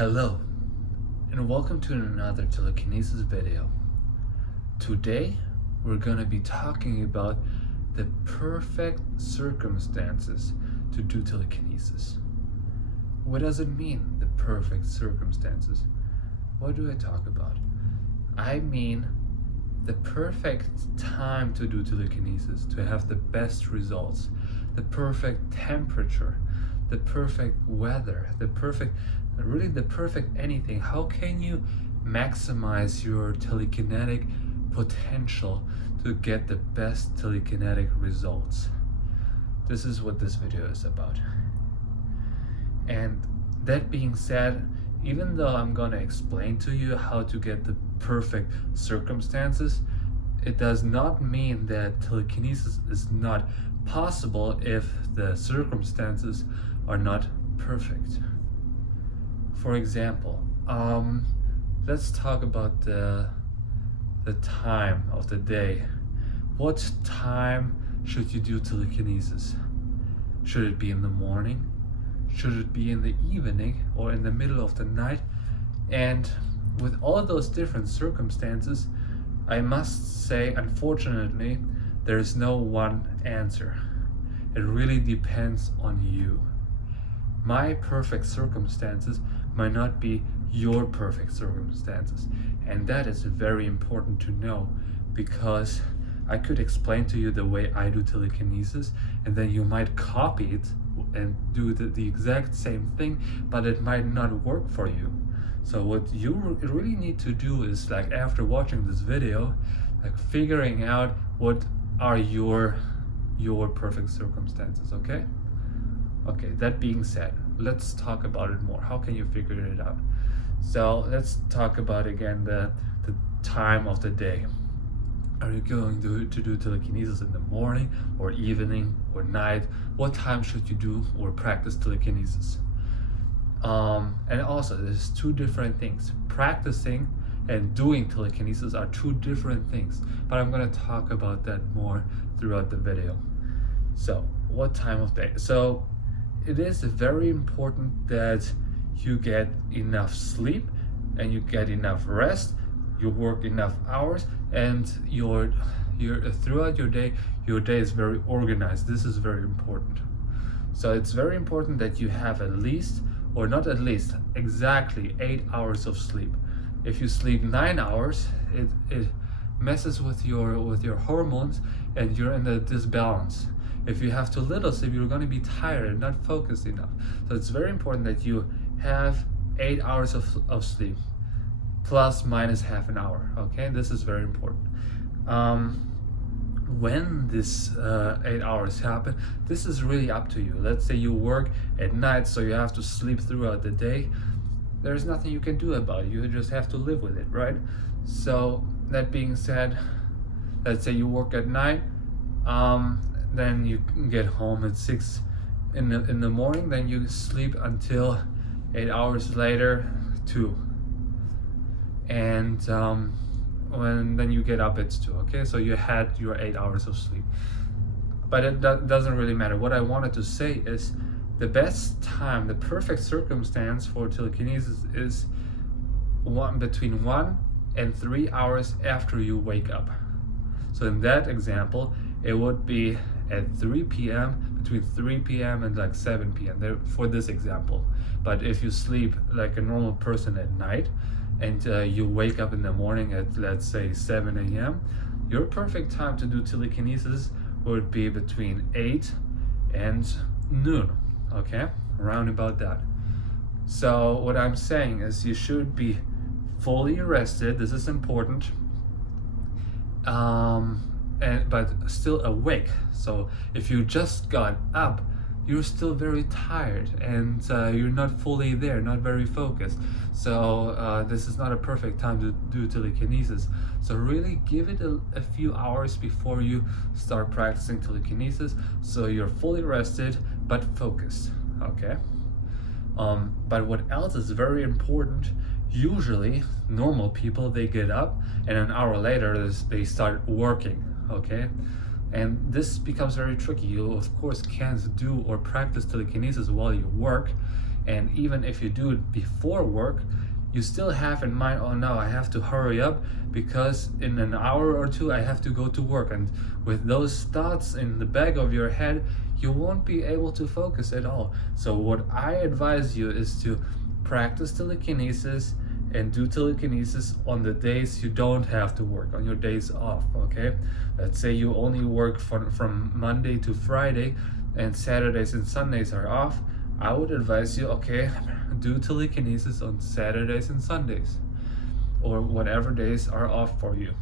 Hello, and welcome to another Telekinesis video. Today, we're gonna be talking about the perfect circumstances to do telekinesis. What does it mean, the perfect circumstances? What do I talk about? I mean the perfect time to do telekinesis, to have the best results, the perfect temperature, the perfect weather, the perfect anything. How can you maximize your telekinetic potential to get the best telekinetic results? This is what this video is about. And that being said, even though I'm gonna explain to you how to get the perfect circumstances, it does not mean that telekinesis is not possible if the circumstances are not perfect. For example, let's talk about the time of the day. What time should you do telekinesis? Should it be in the morning? Should it be in the evening or in the middle of the night? And with all those different circumstances, I must say, unfortunately, there is no one answer. It really depends on you. My perfect circumstances might not be your perfect circumstances, and that is very important to know, because I could explain to you the way I do telekinesis, and then you might copy it and do the exact same thing, but it might not work for you. So what you really need to do is, like, after watching this video, like, figuring out what are your perfect circumstances. Okay, that being said, let's talk about it more. How can you figure it out? So let's talk about again the time of the day. Are you going to do telekinesis in the morning or evening or night? What time should you do or practice telekinesis? And also, there's two different things. Practicing and doing telekinesis are two different things, but I'm going to talk about that more throughout the video. So, what time of day? So, it is very important that you get enough sleep and you get enough rest, you work enough hours, and your throughout your day is very organized. This is very important. So it's very important that you have at least, or not at least, exactly 8 hours of sleep. If you sleep 9 hours, it messes with your hormones and you're in a disbalance. If you have too little sleep, you're going to be tired and not focused enough. So it's very important that you have 8 hours of sleep, plus minus half an hour. Okay, this is very important. When this 8 hours happen, this is really up to you. Let's say you work at night, so you have to sleep throughout the day. There's nothing you can do about it. You just have to live with it, right? So that being said, let's say you work at night, then you get home at 6 in the morning, then you sleep until 8 hours later, 2, and then you get up at 2. Okay, so you had your 8 hours of sleep, but it doesn't really matter. What I wanted to say is the best time, the perfect circumstance for telekinesis is between 1 and 3 hours after you wake up. So in that example, it would be at 3 p.m., between 3 p.m. and like 7 p.m. for this example. But if you sleep like a normal person at night and you wake up in the morning at, let's say, 7 a.m., your perfect time to do telekinesis would be between 8 and noon, okay? Around about that. So what I'm saying is you should be fully rested. This is important. But still awake. So if you just got up, you're still very tired and you're not fully there, not very focused. So this is not a perfect time to do telekinesis. So really give it a few hours before you start practicing telekinesis, so you're fully rested but focused. Okay. But what else is very important? Usually, normal people, they get up and an hour later they start working. Okay, and this becomes very tricky. You of course can't do or practice telekinesis while you work, And even if you do it before work, you still have in mind, oh no, I have to hurry up because in an hour or two I have to go to work. And with those thoughts in the back of your head, you won't be able to focus at all. So what I advise you is to practice telekinesis and do telekinesis on the days you don't have to work, on your days off, okay? Let's say you only work from Monday to Friday and Saturdays and Sundays are off. I would advise you, okay, do telekinesis on Saturdays and Sundays, or whatever days are off for you.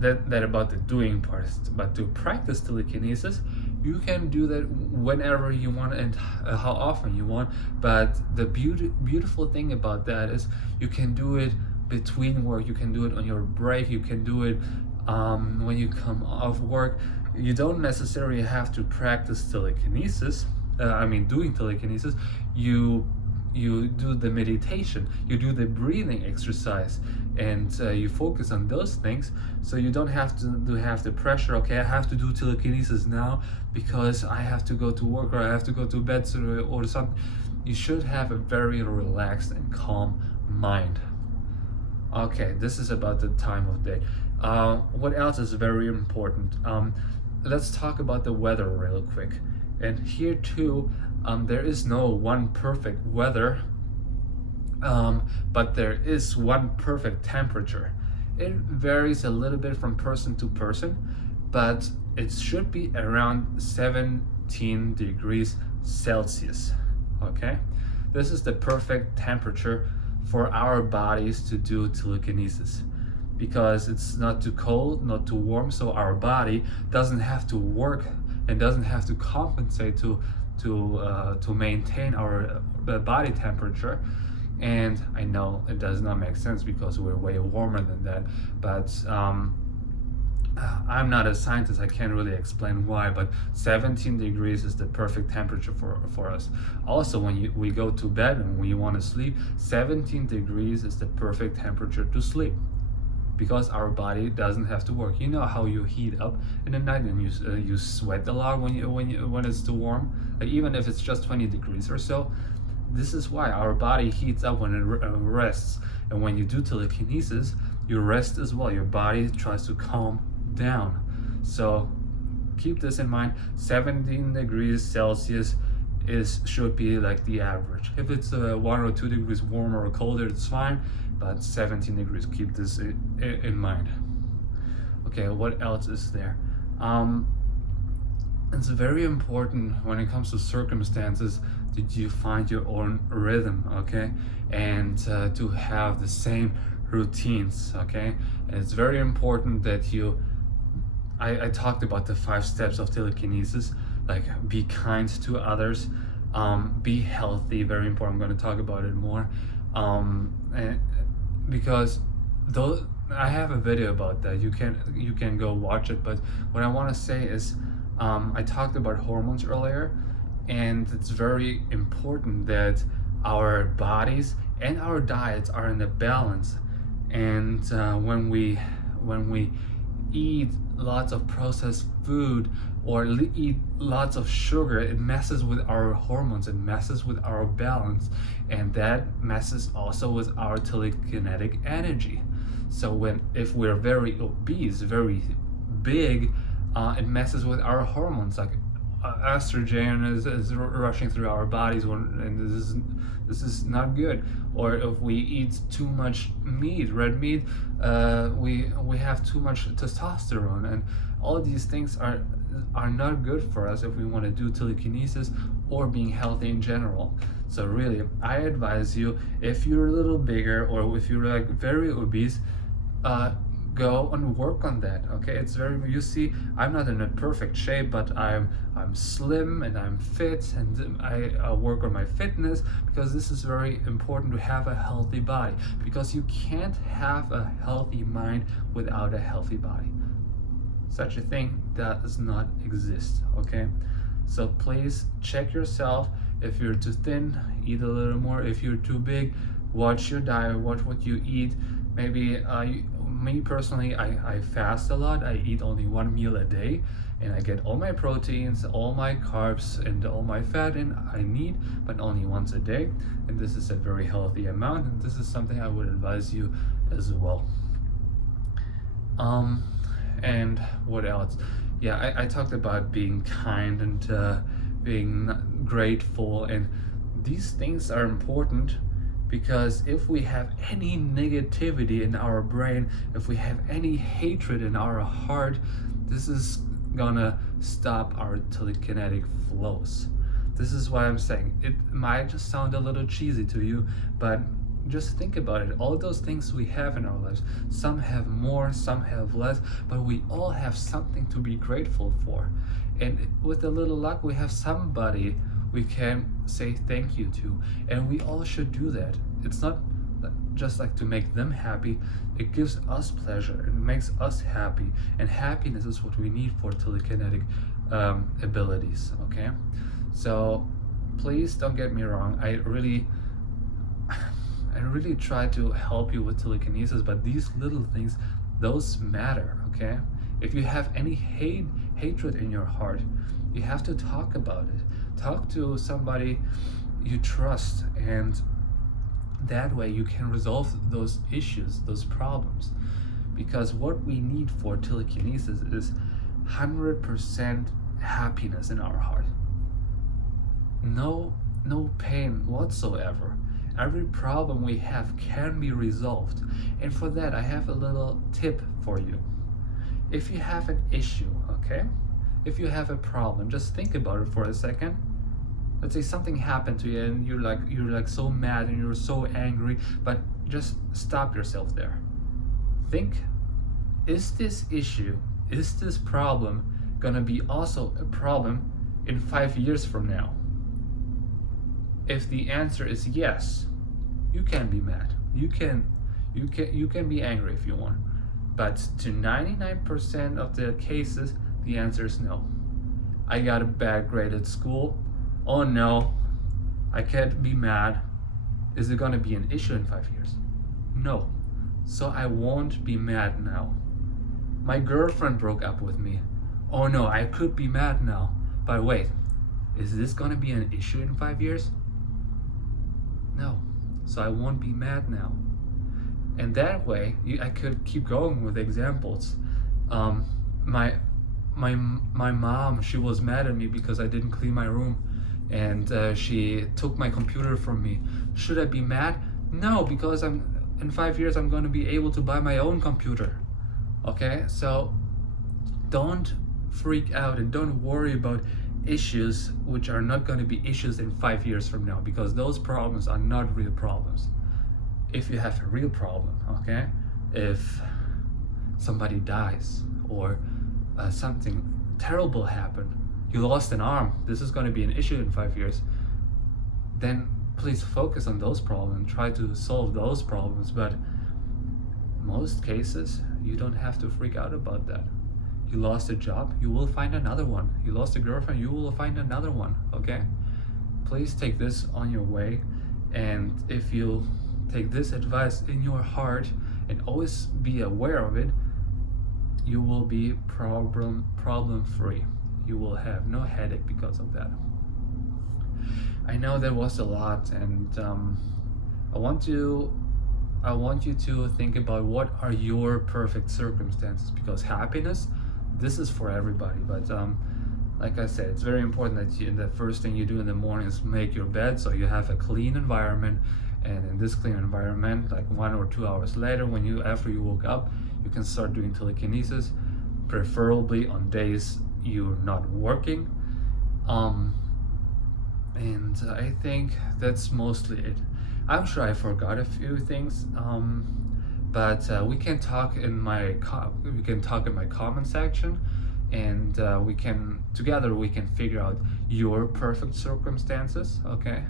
That about the doing part. But to practice telekinesis, you can do that whenever you want and how often you want. But the beautiful thing about that is you can do it between work, you can do it on your break, you can do it when you come off work. You don't necessarily have to practice telekinesis. Doing telekinesis, you do the meditation, you do the breathing exercise, and you focus on those things, so you don't have to have the pressure, okay, I have to do telekinesis now because I have to go to work or I have to go to bed or something. You should have a very relaxed and calm mind. Okay, this is about the time of day. What else is very important? Let's talk about the weather real quick. And here too, there is no one perfect weather, but there is one perfect temperature. It varies a little bit from person to person, but it should be around 17 degrees Celsius, okay? This is the perfect temperature for our bodies to do telekinesis, because it's not too cold, not too warm, so our body doesn't have to work and doesn't have to compensate to maintain our body temperature. And I know it does not make sense because we're way warmer than that, but I'm not a scientist, I can't really explain why, but 17 degrees is the perfect temperature for us. Also, when we go to bed and when you want to sleep, 17 degrees is the perfect temperature to sleep, because our body doesn't have to work. You know how you heat up in the night and you sweat a lot when it's too warm, like even if it's just 20 degrees or so. This is why our body heats up when it rests, and when you do telekinesis, you rest as well. Your body tries to calm down. So keep this in mind. 17 degrees Celsius should be like the average. If it's 1 or 2 degrees warmer or colder, it's fine, but 17 degrees, keep this in mind. Okay, what else is there? It's very important when it comes to circumstances that you find your own rhythm, okay, and to have the same routines, okay. And it's very important that I talked about the 5 steps of telekinesis, like be kind to others, be healthy, very important. I'm going to talk about it more, and because though I have a video about that, you can go watch it. But what I want to say is, I talked about hormones earlier, and it's very important that our bodies and our diets are in a balance. And when we eat lots of processed food or eat lots of sugar, it messes with our hormones, it messes with our balance, and that messes also with our telekinetic energy. So if we're very obese, very big, it messes with our hormones, like estrogen is rushing through our bodies, and this is not good. Or if we eat too much meat, red meat, we have too much testosterone, and all these things are not good for us if we want to do telekinesis or being healthy in general. So really, I advise you, if you're a little bigger or if you're like very obese, go and work on that, okay? It's you see, I'm not in a perfect shape, but I'm slim and I'm fit, and I work on my fitness, because this is very important to have a healthy body, because you can't have a healthy mind without a healthy body. Such a thing does not exist, okay? So please check yourself. If you're too thin, eat a little more. If you're too big, watch your diet, watch what you eat. Maybe me personally, I fast a lot. I eat only one meal a day, and I get all my proteins, all my carbs, and all my fat in I need, but only once a day. And this is a very healthy amount, and this is something I would advise you as well. And what else? Yeah, I talked about being kind and being grateful, and these things are important because if we have any negativity in our brain, if we have any hatred in our heart, this is gonna stop our telekinetic flows. This is why I'm saying it might just sound a little cheesy to you, but just think about it. All those things we have in our lives, some have more, some have less, but we all have something to be grateful for. And with a little luck, we have somebody we can say thank you to, and we all should do that. It's not just like to make them happy, it gives us pleasure, it makes us happy, and happiness is what we need for telekinetic abilities. Okay, so please don't get me wrong, I really try to help you with telekinesis, but these little things, those matter. Okay, if you have any hatred in your heart, you have to talk about it. Talk to somebody you trust, and that way you can resolve those issues, those problems. Because what we need for telekinesis is 100% happiness in our heart. No pain whatsoever. Every problem we have can be resolved. And for that, I have a little tip for you. If you have an issue, okay? If you have a problem, just think about it for a second. Let's say something happened to you and you're like so mad and you're so angry, but just stop yourself there. Think, is this issue, is this problem gonna be also a problem in 5 years from now? If the answer is yes, you can be mad. You can be angry if you want. But to 99% of the cases, the answer is no. I got a bad grade at school. Oh no, I can't be mad. Is it gonna be an issue in 5 years? No. So I won't be mad now. My girlfriend broke up with me. Oh no, I could be mad now. But wait, is this gonna be an issue in 5 years? No. So I won't be mad now. And that way, I could keep going with examples. My mom, she was mad at me because I didn't clean my room, and she took my computer from me. Should I be mad? No, because in 5 years I'm going to be able to buy my own computer. Okay, so don't freak out and don't worry about issues which are not going to be issues in 5 years from now, because those problems are not real problems. If you have a real problem, okay, if somebody dies or something terrible happened, you lost an arm, this is going to be an issue in 5 years, then please focus on those problems, try to solve those problems. But most cases, you don't have to freak out about that. You lost a job, you will find another one. You lost a girlfriend, you will find another one. Okay, please take this on your way, and if you take this advice in your heart and always be aware of it, you will be problem free. You will have no headache because of that. I know that was a lot, and I want you to think about what are your perfect circumstances, because happiness, this is for everybody. But like I said, it's very important that the first thing you do in the morning is make your bed, so you have a clean environment. And in this clean environment, like 1 or 2 hours later, after you woke up, you can start doing telekinesis, preferably on days you're not working. And I think that's mostly it. I'm sure I forgot a few things, but we can talk in my comment section, and we can figure out your perfect circumstances. Okay.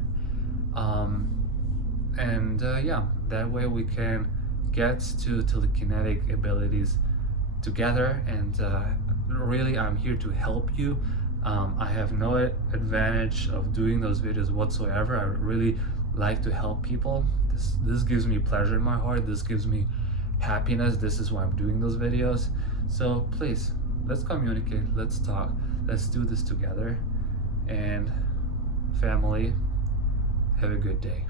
Yeah, that way we can get to telekinetic abilities together, and really I'm here to help you. I have no advantage of doing those videos whatsoever. I really like to help people. This gives me pleasure in my heart. This gives me happiness, this is why I'm doing those videos. So please, let's communicate, let's talk, let's do this together. And family, have a good day.